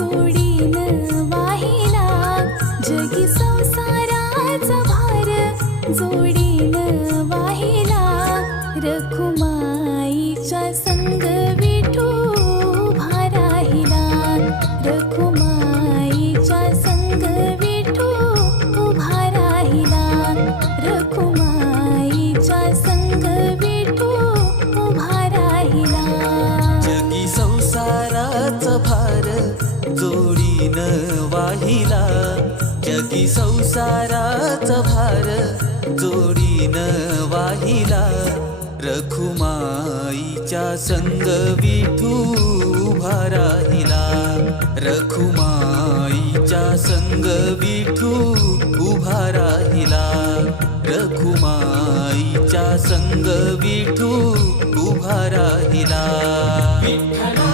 जोडीन वाहिला जगी संसाराचा भार जोडीन वाहिला रखुमाईच्या संग विठू उभा राहिला रखुमाईच्या संग विठू उभा राहिला रखुमाईच्या संग विठू उभा राहिला जगी संसाराचा भार जोडीन वाहिला जगी संसाराचा भार जोडीन वाहिला रखुमाईच्या संग विठू उभा राहिला रखुमाईच्या संग विठू उभा राहिला रखुमाईच्या संग विठू उभा राहिला विठ्ठला